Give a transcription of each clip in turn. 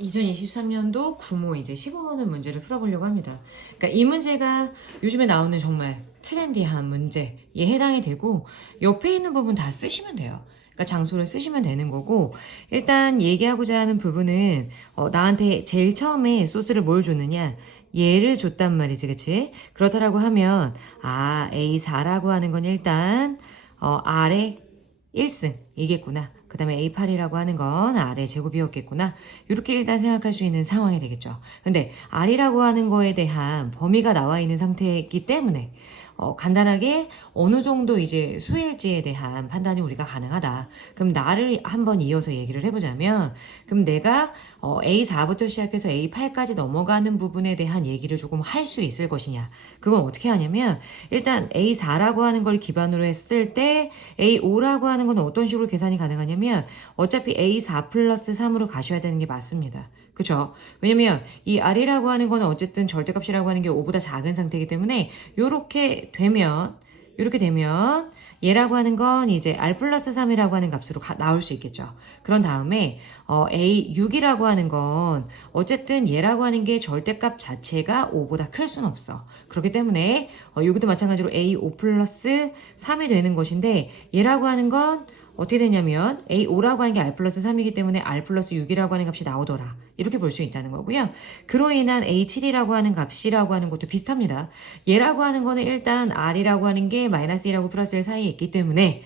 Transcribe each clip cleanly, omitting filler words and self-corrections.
2023년도 구모 이제 15번의 문제를 풀어보려고 합니다. 그러니까 이 문제가 요즘에 나오는 정말 트렌디한 문제에 해당이 되고 옆에 있는 부분 다 쓰시면 돼요. 그러니까 장소를 쓰시면 되는 거고 일단 얘기하고자 하는 부분은 나한테 제일 처음에 소스를 뭘 줬느냐 얘를 줬단 말이지, 그치? 그렇다라고 하면 A4라고 하는 건 일단 R의 1승 이겠구나. 그 다음에 A8이라고 하는 건 R의 제곱이었겠구나. 이렇게 일단 생각할 수 있는 상황이 되겠죠. 근데 R이라고 하는 거에 대한 범위가 나와 있는 상태이기 때문에 간단하게 어느 정도 이제 수일지에 대한 판단이 우리가 가능하다. 그럼 나를 한번 이어서 얘기를 해보자면, 그럼 내가 A4부터 시작해서 A8까지 넘어가는 부분에 대한 얘기를 조금 할 수 있을 것이냐. 그건 어떻게 하냐면, 일단 A4라고 하는 걸 기반으로 했을 때 A5라고 하는 건 어떤 식으로 계산이 가능하냐면, 어차피 A4 플러스 3으로 가셔야 되는 게 맞습니다. 그쵸? 왜냐면 이 R이라고 하는 거는 어쨌든 절대값이라고 하는 게 5보다 작은 상태이기 때문에 요렇게 되면 얘라고 하는 건 이제 R 플러스 3이라고 하는 값으로 나올 수 있겠죠. 그런 다음에 A6이라고 하는 건 어쨌든 얘라고 하는 게 절대값 자체가 5보다 클 수는 없어. 그렇기 때문에 여기도 마찬가지로 A5 플러스 3이 되는 것인데 얘라고 하는 건 어떻게 되냐면 A5라고 하는 게 R 플러스 3이기 때문에 R 플러스 6이라고 하는 값이 나오더라. 이렇게 볼 수 있다는 거고요. 그로 인한 A7이라고 하는 값이라고 하는 것도 비슷합니다. 얘라고 하는 거는 일단 R이라고 하는 게 마이너스 1하고 플러스 1 사이에 있기 때문에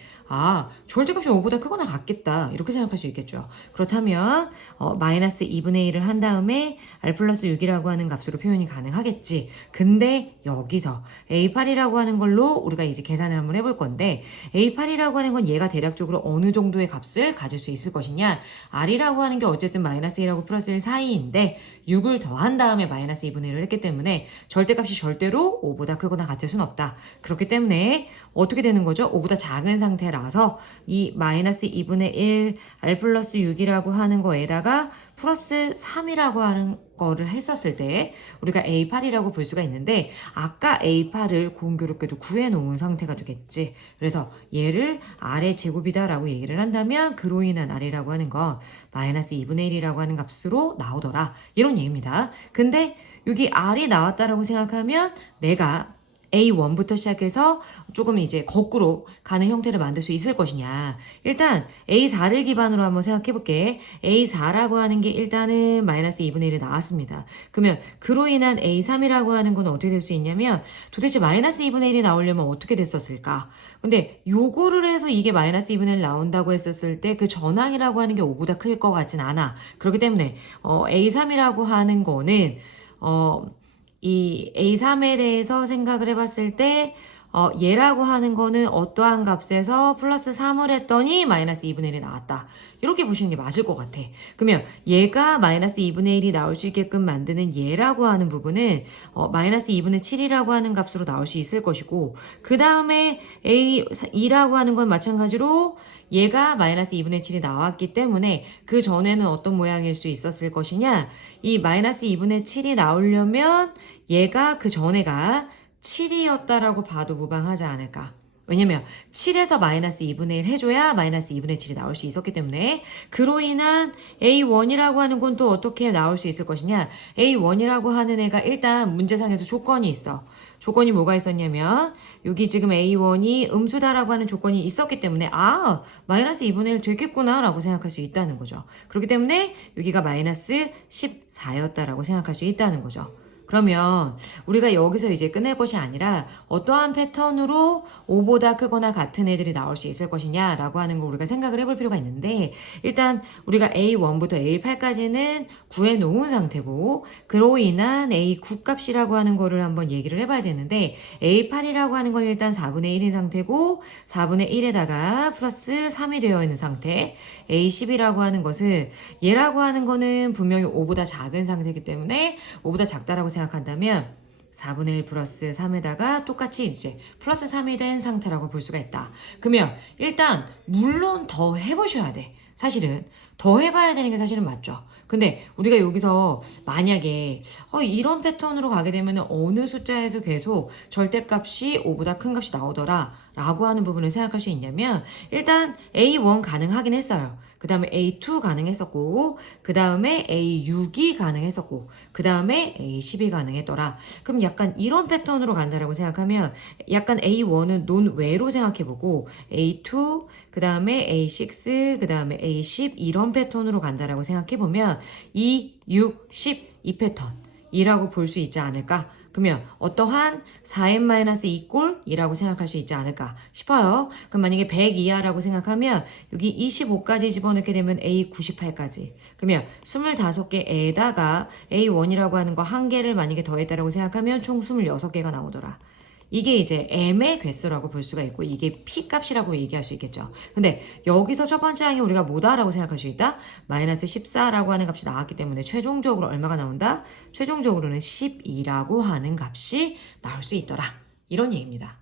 절대값이 5보다 크거나 같겠다. 이렇게 생각할 수 있겠죠. 그렇다면 마이너스 2분의 1을 한 다음에 R 플러스 6이라고 하는 값으로 표현이 가능하겠지. 근데 여기서 A8이라고 하는 걸로 우리가 이제 계산을 한번 해볼 건데 A8이라고 하는 건 얘가 대략적으로 어느 정도의 값을 가질 수 있을 것이냐. R이라고 하는 게 어쨌든 마이너스 1하고 플러스 1 사이인데 6을 더한 다음에 마이너스 2분의 1을 했기 때문에 절대값이 절대로 5보다 크거나 같을 순 없다. 그렇기 때문에 어떻게 되는 거죠? 5보다 작은 상태라서 이 마이너스 2분의 1 R 플러스 6이라고 하는 거에다가 플러스 3이라고 하는 거를 했었을 때 우리가 A8이라고 볼 수가 있는데 아까 A8을 공교롭게도 구해놓은 상태가 되겠지. 그래서 얘를 R의 제곱이다라고 얘기를 한다면 그로 인한 R이라고 하는 건 마이너스 2분의 1이라고 하는 값으로 나오더라. 이런 얘기입니다. 근데 여기 R이 나왔다라고 생각하면 내가 A1부터 시작해서 조금 이제 거꾸로 가는 형태를 만들 수 있을 것이냐. 일단 A4를 기반으로 한번 생각해 볼게. A4라고 하는 게 일단은 마이너스 2분의 1이 나왔습니다. 그러면 그로 인한 A3이라고 하는 건 어떻게 될 수 있냐면 도대체 마이너스 2분의 1이 나오려면 어떻게 됐었을까? 근데 요거를 해서 이게 마이너스 2분의 1 나온다고 했었을 때 그 전항이라고 하는 게 5보다 클 것 같진 않아. 그렇기 때문에 A3이라고 하는 거는 이 A3에 대해서 생각을 해봤을 때 얘라고 하는 거는 어떠한 값에서 플러스 3을 했더니 마이너스 2분의 1이 나왔다. 이렇게 보시는 게 맞을 것 같아. 그러면 얘가 마이너스 2분의 1이 나올 수 있게끔 만드는 얘라고 하는 부분은 마이너스 2분의 7이라고 하는 값으로 나올 수 있을 것이고 그 다음에 A2라고 하는 건 마찬가지로 얘가 마이너스 2분의 7이 나왔기 때문에 그 전에는 어떤 모양일 수 있었을 것이냐 이 마이너스 2분의 7이 나오려면 얘가 그 전에가 7이었다라고 봐도 무방하지 않을까. 왜냐면 7에서 마이너스 2분의 1 해줘야 마이너스 2분의 7이 나올 수 있었기 때문에 그로 인한 A1이라고 하는 건 또 어떻게 나올 수 있을 것이냐. A1이라고 하는 애가 일단 문제상에서 조건이 있어. 조건이 뭐가 있었냐면 여기 지금 A1이 음수다라고 하는 조건이 있었기 때문에 마이너스 2분의 1 되겠구나 라고 생각할 수 있다는 거죠. 그렇기 때문에 여기가 마이너스 14였다라고 생각할 수 있다는 거죠. 그러면 우리가 여기서 이제 끝낼 것이 아니라 어떠한 패턴으로 5보다 크거나 같은 애들이 나올 수 있을 것이냐라고 하는 걸 우리가 생각을 해볼 필요가 있는데 일단 우리가 A1부터 A8까지는 구해놓은 상태고 그로 인한 A9 값이라고 하는 거를 한번 얘기를 해봐야 되는데 A8이라고 하는 건 일단 4분의 1인 상태고 4분의 1에다가 플러스 3이 되어 있는 상태 A10이라고 하는 것은 얘라고 하는 거는 분명히 5보다 작은 상태이기 때문에 5보다 작다라고 생각한다면 4분의 1 플러스 3에다가 똑같이 이제 플러스 3이 된 상태라고 볼 수가 있다. 그러면 일단 물론 더 해보셔야 돼. 사실은 더 해봐야 되는 게 사실은 맞죠. 근데 우리가 여기서 만약에 이런 패턴으로 가게 되면 어느 숫자에서 계속 절대값이 5보다 큰 값이 나오더라 라고 하는 부분을 생각할 수 있냐면 일단 A1 가능하긴 했어요. 그 다음에 A2 가능했었고, 그 다음에 A6이 가능했었고, 그 다음에 A10이 가능했더라. 그럼 약간 이런 패턴으로 간다라고 생각하면 약간 A1은 논외로 생각해보고 A2, 그 다음에 A6, 그 다음에 A10 이런 패턴으로 간다라고 생각해보면 2, 6, 10 이 패턴이라고 볼 수 있지 않을까? 그러면 어떠한 4n-2꼴이라고 생각할 수 있지 않을까 싶어요. 그럼 만약에 100 이하라고 생각하면 여기 25까지 집어넣게 되면 A98까지. 그러면 25개에다가 A1이라고 하는 거 1개를 만약에 더했다라고 생각하면 총 26개가 나오더라. 이게 이제 M의 개수라고 볼 수가 있고 이게 P 값이라고 얘기할 수 있겠죠. 근데 여기서 첫 번째 항이 우리가 뭐다라고 생각할 수 있다? 마이너스 14라고 하는 값이 나왔기 때문에 최종적으로 얼마가 나온다? 최종적으로는 12라고 하는 값이 나올 수 있더라. 이런 얘기입니다.